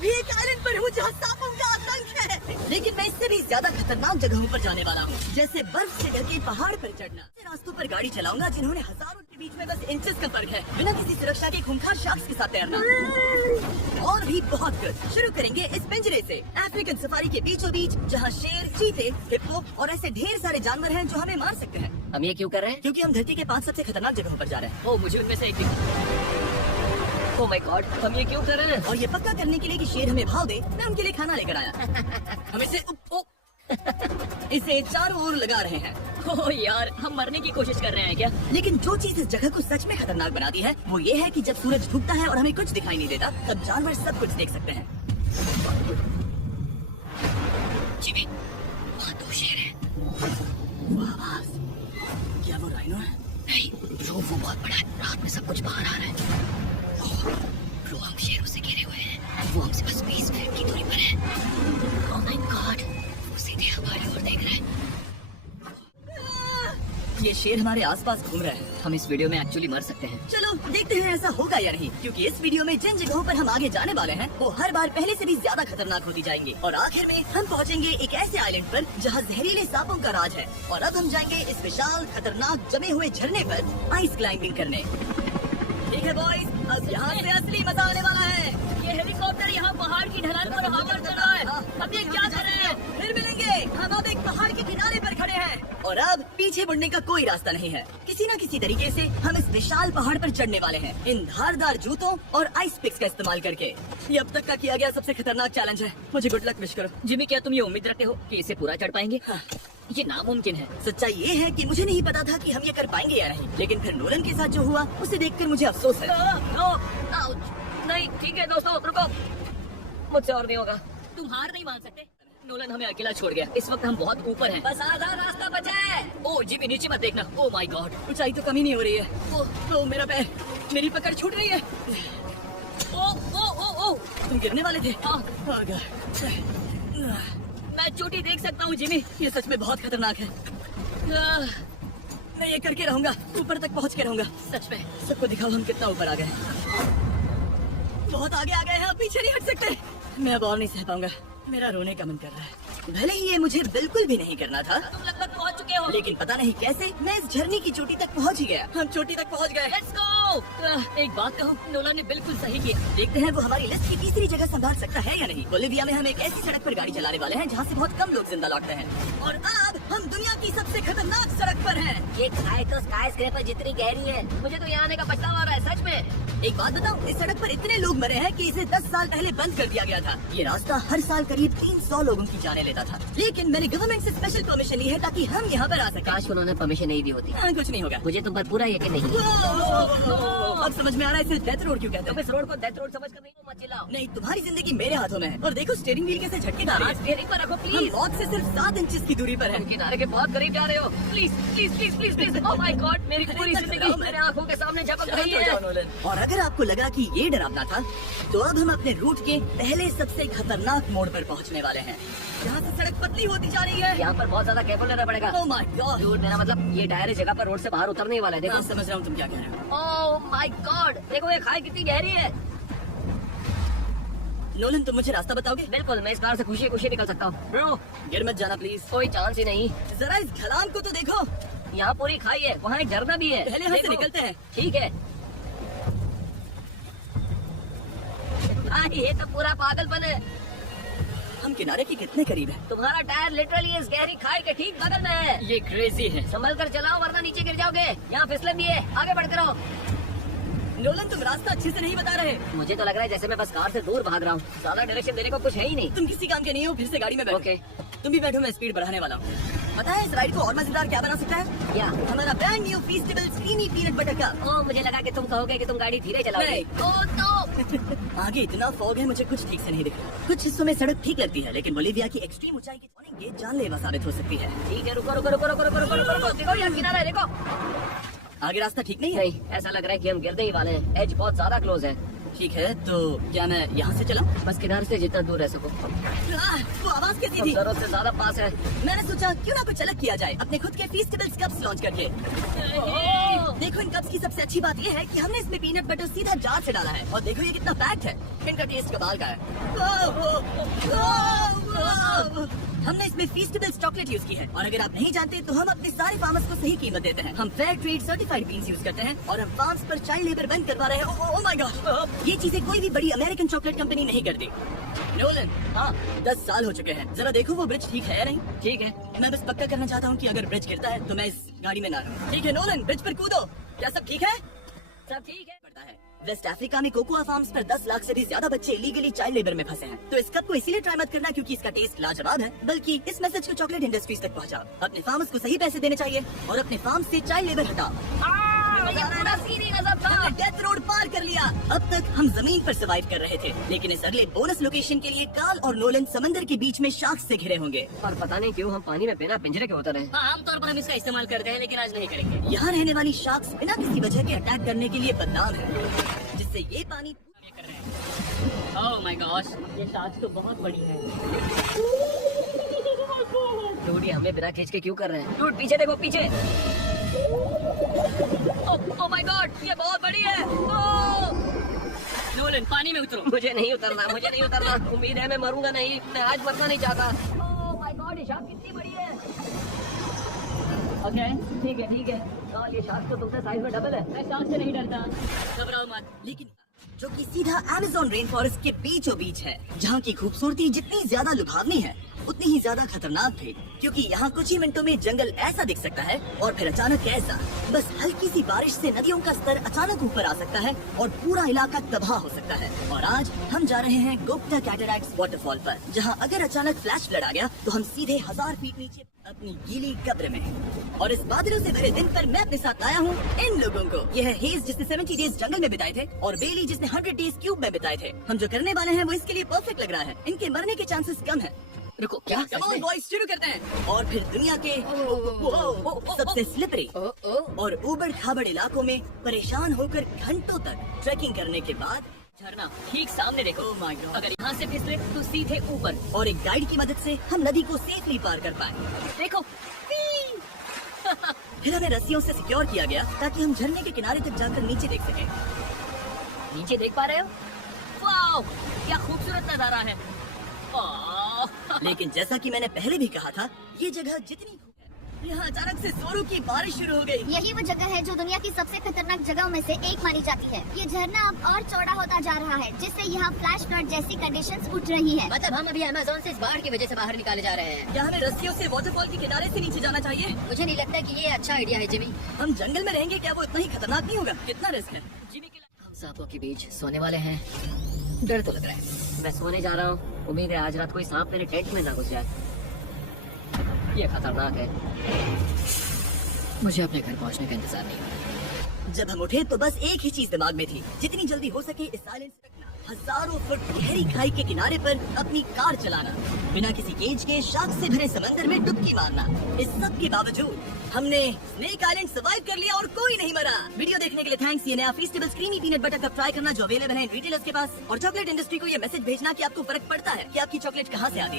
अभी एक आइलैंड पर हूँ जहाँ सांपों का आतंक है, लेकिन मैं इससे भी ज्यादा खतरनाक जगहों पर जाने वाला हूँ, जैसे बर्फ से ढके पहाड़ पर चढ़ना। ऐसे रास्तों पर गाड़ी चलाऊंगा जिन्होंने हजारों के बीच में बस इंचेस का फर्क है, बिना किसी सुरक्षा के खूंखार शार्क्स के साथ तैरना और भी बहुत कुछ। शुरू करेंगे इस पिंजरे से, अफ्रीकन सफारी के बीचों बीच, जहाँ शेर, चीते, हिप्पो और ऐसे ढेर सारे जानवर हैं जो हमें मार सकते हैं। हम ये क्यों कर रहे हैं? क्योंकि हम धरती के 5 सबसे खतरनाक जगहों पर जा रहे हैं। ओ, मुझे उनमें से एक ओह माय गॉड, हम ये क्यों कर रहे हैं? और ये पक्का करने के लिए कि शेर हमें भाव दे, मैं उनके लिए खाना लेकर आया। हम इसे चारों ओर लगा रहे हैं। ओह यार, हम मरने की कोशिश कर रहे हैं क्या? लेकिन जो चीज इस जगह को सच में खतरनाक बनाती है वो ये है कि जब सूरज डूबता है और हमें कुछ दिखाई नहीं देता, तब जानवर सब कुछ देख सकते हैं। जिमी, वहाँ 2 शेर हैं। वो आवाज, क्या वो राइनो है? नहीं ब्रो, वो बहुत बड़ा है, रात में सब कुछ बाहर आ रहा है। ब्रो, हम शेरों से घिरे हुए हैं, वो हमसे बस 20 फीट की दूरी पर है। ओह माय गॉड, वो सीधे हमारी ओर देख रहा है। ये शेर हमारे आसपास घूम रहा है। हम इस वीडियो में एक्चुअली मर सकते हैं। चलो देखते हैं ऐसा होगा या नहीं, क्योंकि इस वीडियो में जिन जगहों पर हम आगे जाने वाले हैं वो हर बार पहले से भी ज्यादा खतरनाक होती जाएंगी। और आखिर में हम पहुंचेंगे एक ऐसे आइलैंड पर जहां जहरीले सांपों का राज है। और अब हम जाएंगे इस विशाल खतरनाक जमे हुए झरने पर आइस क्लाइंबिंग करने। ठीक है बॉयज, अब यहाँ से असली मजा आने वाला है। ये हेलीकॉप्टर यहाँ पहाड़ की ढलान पर हवा कर रहा है। हम ये क्या कर रहे हैं? फिर मिलेंगे। हम अब एक पहाड़ के किनारे पर खड़े हैं और अब पीछे मुड़ने का कोई रास्ता नहीं है। किसी न किसी तरीके से हम इस विशाल पहाड़ पर चढ़ने वाले हैं, इन धारदार जूतों और आइस पिक्स का इस्तेमाल करके। ये अब तक का किया गया सबसे खतरनाक चैलेंज है। मुझे गुड लक विश करो। जिमी, क्या तुम ये उम्मीद रखते हो कि इसे पूरा चढ़ पाएंगे? हाँ। ये नामुमकिन है। सच्चाई ये है कि मुझे नहीं पता था कि हम ये कर पाएंगे या नहीं, लेकिन फिर नोलन के साथ जो हुआ उसे देखकर मुझे अफसोस है। नहीं ठीक है दोस्तों, रुको, मुझसे और नहीं होगा। तुम हार नहीं मान सकते। नोलन हमें अकेला छोड़ गया। इस वक्त हम बहुत ऊपर हैं। बस आधा रास्ता बचा है। ओह जिमी, नीचे मत देखना। ओह माय गॉड, ऊंचाई तो कमी नहीं हो रही है। ओह मेरा पैर, मेरी पकड़ छूट रही है। ओह ओह ओह ओह, तुम गिरने वाले थे। हाँ। हाँ, मैं चोटी देख सकता हूँ जिमी। ये सच में बहुत खतरनाक है। मैं ये करके रहूंगा, ऊपर तक पहुंच के रहूंगा। सच में। सबको दिखाओ हम कितना ऊपर आ गए। बहुत आगे आ गए हैं, अब पीछे नहीं हट सकते। मैं अब और नहीं सह पाऊंगा, मेरा रोने का मन कर रहा है। भले ही ये मुझे बिल्कुल भी नहीं करना था, तुम लगभग पहुँच चुके हो, लेकिन पता नहीं कैसे मैं इस झरने की चोटी तक पहुंच ही गया। हम चोटी तक पहुंच गए। Let's go. एक बात कहूँ, नोलन ने बिल्कुल सही किया। देखते हैं वो हमारी लिस्ट की तीसरी जगह संभाल सकता है या नहीं। बोलिविया में हम एक ऐसी सड़क पर गाड़ी चलाने वाले हैं जहाँ से बहुत कम लोग जिंदा लौटते हैं। और अब हम दुनिया की सबसे खतरनाक सड़क पर हैं। ये खाई तो स्काईस्क्रेपर जितनी गहरी है। मुझे तो यहाँ आने का पछतावा हो रहा है, सच में। एक बात बताऊं, इस सड़क पर इतने लोग मरे हैं कि इसे 10 साल पहले बंद कर दिया गया था। ये रास्ता हर साल करीब 300 लोगों की जाने लेता था, लेकिन मैंने गवर्नमेंट से स्पेशल परमिशन ली है ताकि हम यहाँ पर आ सकें। काश उन्होंने परमिशन नहीं दी होती। हाँ, कुछ नहीं होगा। मुझे तुम पर पूरा यकीन नहीं है। अब समझ में आ रहा है इसे डेथ रोड क्यों कहते तुम हैं। इस रोड को डेथ रोड समझकर नहीं मत चिल्लाओ। नहीं, तुम्हारी जिंदगी मेरे हाथों में है। और देखो स्टीयरिंग व्हील कैसे झटके खा रही है। स्टीयरिंग पर रखो हम प्लीज। मौत से सिर्फ 7 इंचेस की दूरी पर है। तुम किनारे के बहुत करीब जा रहे हो। Please please please please please. Oh my God, मेरी पूरी जिंदगी मेरे आंखों के सामने झपक रही है। और अगर आपको लगा कि ये डरावना था, तो अब हम अपने रूट के पहले सबसे खतरनाक मोड़ पर पहुंचने वाले हैं, जहाँ से सड़क पतली होती जा रही है। यहाँ पर बहुत ज्यादा केयरफुल रहना पड़ेगा। Oh my God. दूर, मेरा मतलब ये टायर जगह पर रोड से बाहर उतरने वाला है। देखो। हाँ, समझ रहा हूँ तुम क्या कह रहे हो। ओह माय गॉड, देखो ये खाई कितनी गहरी है। नोलन, तुम मुझे रास्ता बताओगे? बिल्कुल, मैं इस कार से खुशी खुशी निकल सकता हूँ। ब्रो, गिर मत जाना प्लीज। कोई चांस ही नहीं। जरा इस ढलान को तो देखो। यहाँ पूरी खाई है, वहाँ एक झरना भी है। पहले यहाँ से देखो। निकलते हैं। ठीक है। भाई ये तो पूरा पागलपन है। हम किनारे के कितने करीब हैं? तुम्हारा टायर लिटरली इस गहरी खाई के ठीक बगल में है। ये क्रेजी है। संभल कर चलाओ वरना नीचे गिर जाओगे। यहाँ फिसलन भी है, आगे बढ़ते रहो। नोलन, तुम रास्ता अच्छे से नहीं बता रहे। मुझे तो लग रहा है जैसे मैं बस कार से दूर भाग रहा हूँ। ज्यादा डायरेक्शन देने को कुछ है ही नहीं। तुम किसी काम के नहीं हो, फिर से गाड़ी में बैठो। ओके। तुम भी बैठो, मैं स्पीड बढ़ाने वाला हूँ। पता है इस राइड को और मजेदार क्या बना सकता है? क्या? हमारा brand new Feastables creamy peanut butter cup. ओह, मुझे लगा कि तुम कहोगे कि तुम गाड़ी धीरे चलाओगे। नहीं। Oh no. आगे इतना फॉग है, मुझे कुछ ठीक से नहीं दिख रहा। कुछ हिस्सों में सड़क ठीक लगती है, लेकिन बोलिविया की एक्सट्रीम ऊंचाई की warning ये जानलेवा साबित हो सकती है। ठीक है, रुको रुको रुको रुको रुको रुको रुको रुको। देखो यहाँ किनारा है, देखो। आगे रास्ता ठीक नहीं है। नहीं, ऐसा लग रहा है कि हम गिरने ही वाले हैं। एज बहुत ज्यादा क्लोज है। ठीक है, तो क्या मैं यहाँ से चलाऊं? बस किनारे से जितना दूर रह सको। वो आवाज कैसी थी? जरूरत से ज्यादा पास है। मैंने सोचा क्यों ना कुछ अलग किया जाए अपने खुद के फीस्टेबल्स कप्स लॉन्च करके। देखो इन कप्स की सबसे अच्छी बात ये है कि हमने इसमें पीनट बटर सीधा जार से डाला है और देखो ये कितना पैक्ड है। इनका टेस्ट कमाल का है। हमने इसमें फीस्टेबल्स चॉकलेट यूज की है और अगर आप नहीं जानते तो हम अपने सारे फार्मर्स को सही कीमत देते हैं। हम fair trade certified beans use करते हैं और हम फार्म्स पर चाइल्ड लेबर बंद करवा रहे हैं। ओह माय गॉड, ये चीजें कोई भी बड़ी अमेरिकन चॉकलेट कंपनी नहीं करती। नोलन, हाँ 10 साल हो चुके हैं, जरा देखो वो ब्रिज ठीक है या नहीं। ठीक है, मैं बस पक्का करना चाहता हूँ कि अगर ब्रिज गिरता है तो मैं इस गाड़ी में ना रहूं। ठीक है नोलन, ब्रिज पर कूदो। क्या सब ठीक है? सब ठीक है। पड़ता है वेस्ट अफ्रीका में कोकोआ फार्म्स पर 10 लाख से भी ज्यादा बच्चे इलीगली चाइल्ड लेबर में फंसे हैं। तो इस कप को इसीलिए ट्राई मत करना क्योंकि इसका टेस्ट लाजवाब है, बल्कि इस मैसेज को चॉकलेट इंडस्ट्रीज तक पहुंचाओ। अपने फार्मर्स को सही पैसे देने चाहिए और अपने फार्म से चाइल्ड लेबर हटाओ। डेथ रोड पार कर लिया। अब तक हम जमीन पर सर्वाइव कर रहे थे, लेकिन इस अगले बोनस लोकेशन के लिए कार्ल और नोलन समंदर के बीच में शार्क्स से घिरे होंगे। और पता नहीं क्यों हम पानी में बिना पिंजरे के उतर रहे हैं। हाँ, आमतौर पर हम इसका इस्तेमाल करते हैं लेकिन आज नहीं करेंगे। यहाँ रहने वाली शार्क्स बिना किसी वजह के अटैक करने के लिए बदनाम है, जिससे ये पानी ओह माय गॉश, ये शार्क तो बहुत बड़ी है। डूडी हमें बिना खींच के क्यों कर रहे हैं? डूड पीछे देखो, पीछे। ओह माय गॉड, ये बहुत बड़ी है। ओह! नोलन, पानी में उतरो। मुझे नहीं उतरना, मुझे नहीं उतरना। उम्मीद है मैं मरूंगा नहीं, मैं आज मरना नहीं चाहता। ओह माय गॉड, ये शार्क कितनी बड़ी है। ओके, ठीक है। और ये शार्क तो तुमसे साइज में डबल है। मैं शार्क से नहीं डरता, घबराओ मत। लेकिन जो कि सीधा अमेज़न रेन फॉरेस्ट के बीचों बीच है, जहाँ की खूबसूरती जितनी ज्यादा लुभावनी है उतनी ही ज्यादा खतरनाक भी, क्योंकि यहाँ कुछ ही मिनटों में जंगल ऐसा दिख सकता है और फिर अचानक ऐसा। बस हल्की सी बारिश से नदियों का स्तर अचानक ऊपर आ सकता है और पूरा इलाका तबाह हो सकता है। और आज हम जा रहे हैं गुप्ता कैटरैक्ट्स वाटरफॉल पर, जहाँ अगर अचानक फ्लैश फ्लड आ गया तो हम सीधे 1000 फीट नीचे अपनी गीली कब्र में। और इस बादलों से भरे दिन पर मैं अपने साथ आया हूँ इन लोगों को। यह है हेज जिसने 70 डेज जंगल में बिताए थे और बेली जिसने 100 डेज क्यूब में बिताए थे। हम जो करने वाले हैं वो इसके लिए परफेक्ट लग रहा है। इनके मरने के चांसेस कम है। रुको, क्या? बॉयज शुरू करते हैं। और फिर दुनिया के सबसे स्लिपरी और उबड़ खाबड़ इलाकों में परेशान होकर घंटों तक ट्रैकिंग करने के बाद झरना ठीक सामने देखो। Oh my God. अगर यहाँ से फिसले तो सीधे ऊपर। और एक गाइड की मदद से हम नदी को सेफली पार कर पाए। देखो, फिर हमें रस्सियों से सिक्योर किया गया ताकि हम झरने के किनारे तक जाकर नीचे देख सकें। नीचे देख पा रहे हो? वाओ, क्या खूबसूरत नजारा है। ओह, लेकिन जैसा कि मैंने पहले भी कहा था, ये जगह जितनी यहाँ अचानक से जोरों की बारिश शुरू हो गई। यही वो जगह है जो दुनिया की सबसे खतरनाक जगहों में से एक मानी जाती है। ये झरना अब और चौड़ा होता जा रहा है, जिससे यहाँ फ्लैश फ्लड जैसी कंडीशंस उठ रही है। मतलब हम अभी अमेज़न से इस बाढ़ की वजह से बाहर निकाले जा रहे हैं। क्या हमें रस्सियों से वाटरफॉल के किनारे से नीचे जाना चाहिए? मुझे नहीं लगता कि ये अच्छा आइडिया है जिमी। हम जंगल में रहेंगे, क्या वो इतना ही खतरनाक नहीं होगा? कितना रिस्क है? हम सांपों के बीच सोने वाले हैं। डर तो लग रहा है। मैं सोने जा रहा हूँ, उम्मीद है आज रात कोई सांप मेरे टेंट में ना घुस जाए। ये खतरनाक है। मुझे अपने घर पहुंचने का इंतजार नहीं है। जब हम उठे तो बस एक ही चीज दिमाग में थी, जितनी जल्दी हो सके इस साइलेंस से रखना, हजारों फुट गहरी खाई के किनारे पर अपनी कार चलाना, बिना किसी केज के शार्क से भरे समंदर में डुबकी मारना। इस सब के बावजूद हमने स्नेक आइलैंड सर्वाइव कर लिया और कोई नहीं मरा। वीडियो देखने के लिए थैंक्स। ये नया Feastables creamy peanut butter cup try करना जो अवेलेबल है इन रिटेलर्स के पास, और चॉकलेट इंडस्ट्री को ये मैसेज भेजना कि आपको फर्क पड़ता है कि आपकी चॉकलेट कहाँ से आती है।